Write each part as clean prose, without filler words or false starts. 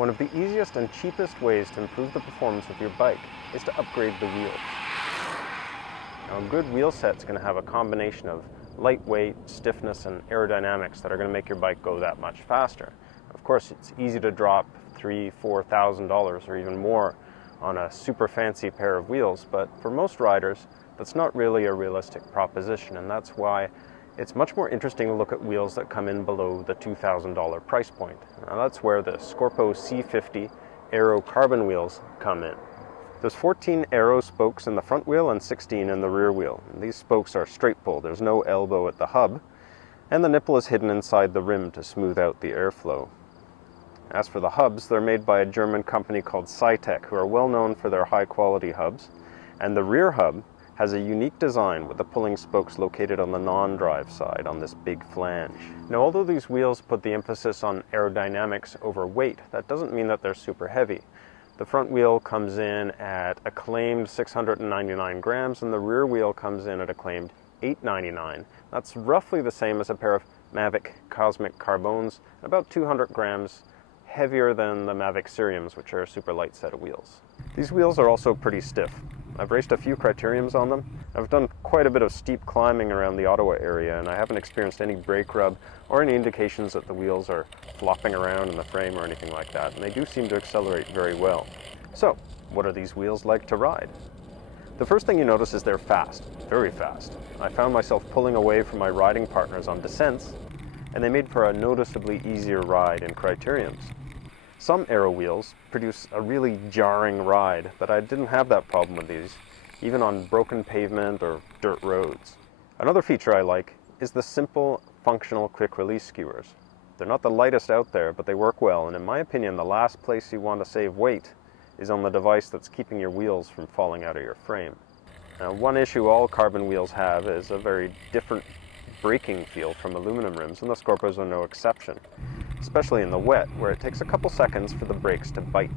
One of the easiest and cheapest ways to improve the performance of your bike is to upgrade the wheels. Now, a good wheel set is going to have a combination of lightweight, stiffness, and aerodynamics that are going to make your bike go that much faster. Of course, it's easy to drop $3,000–$4,000 or even more on a super fancy pair of wheels, but for most riders, that's not really a realistic proposition, and that's why it's much more interesting to look at wheels that come in below the $2,000 price point. Now, that's where the Scorpo C50 Aero Carbon wheels come in. There's 14 Aero spokes in the front wheel and 16 in the rear wheel. And these spokes are straight pull, there's no elbow at the hub, and the nipple is hidden inside the rim to smooth out the airflow. As for the hubs, they're made by a German company called Cytec, who are well known for their high quality hubs, and the rear hub has a unique design with the pulling spokes located on the non-drive side on this big flange. Now, although these wheels put the emphasis on aerodynamics over weight, that doesn't mean that they're super heavy. The front wheel comes in at a claimed 699 grams and the rear wheel comes in at a claimed 899. That's roughly the same as a pair of Mavic Cosmic Carbons, about 200 grams heavier than the Mavic Ceriums, which are a super light set of wheels. These wheels are also pretty stiff. I've raced a few criteriums on them. I've done quite a bit of steep climbing around the Ottawa area, and I haven't experienced any brake rub or any indications that the wheels are flopping around in the frame or anything like that, and they do seem to accelerate very well. So, what are these wheels like to ride? The first thing you notice is they're fast, very fast. I found myself pulling away from my riding partners on descents, and they made for a noticeably easier ride in criteriums. Some Aero wheels produce a really jarring ride, but I didn't have that problem with these, even on broken pavement or dirt roads. Another feature I like is the simple, functional quick-release skewers. They're not the lightest out there, but they work well, and in my opinion, the last place you want to save weight is on the device that's keeping your wheels from falling out of your frame. Now, one issue all carbon wheels have is a very different braking feel from aluminum rims, and the Scorpos are no exception, especially in the wet, where it takes a couple seconds for the brakes to bite.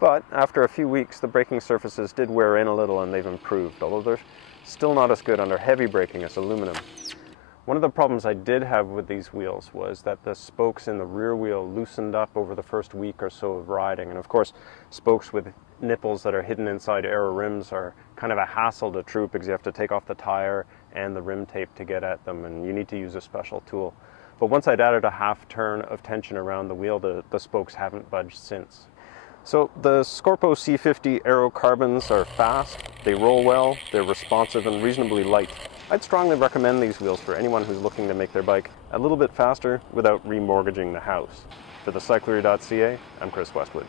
But after a few weeks, the braking surfaces did wear in a little and they've improved, although they're still not as good under heavy braking as aluminum. One of the problems I did have with these wheels was that the spokes in the rear wheel loosened up over the first week or so of riding, and of course, spokes with nipples that are hidden inside Aero rims are kind of a hassle to true because you have to take off the tire and the rim tape to get at them, and you need to use a special tool. But once I'd added a half turn of tension around the wheel, the spokes haven't budged since. So the Scorpo C50 Aero Carbons are fast, they roll well, they're responsive and reasonably light. I'd strongly recommend these wheels for anyone who's looking to make their bike a little bit faster without remortgaging the house. For thecyclery.ca, I'm Chris Westwood.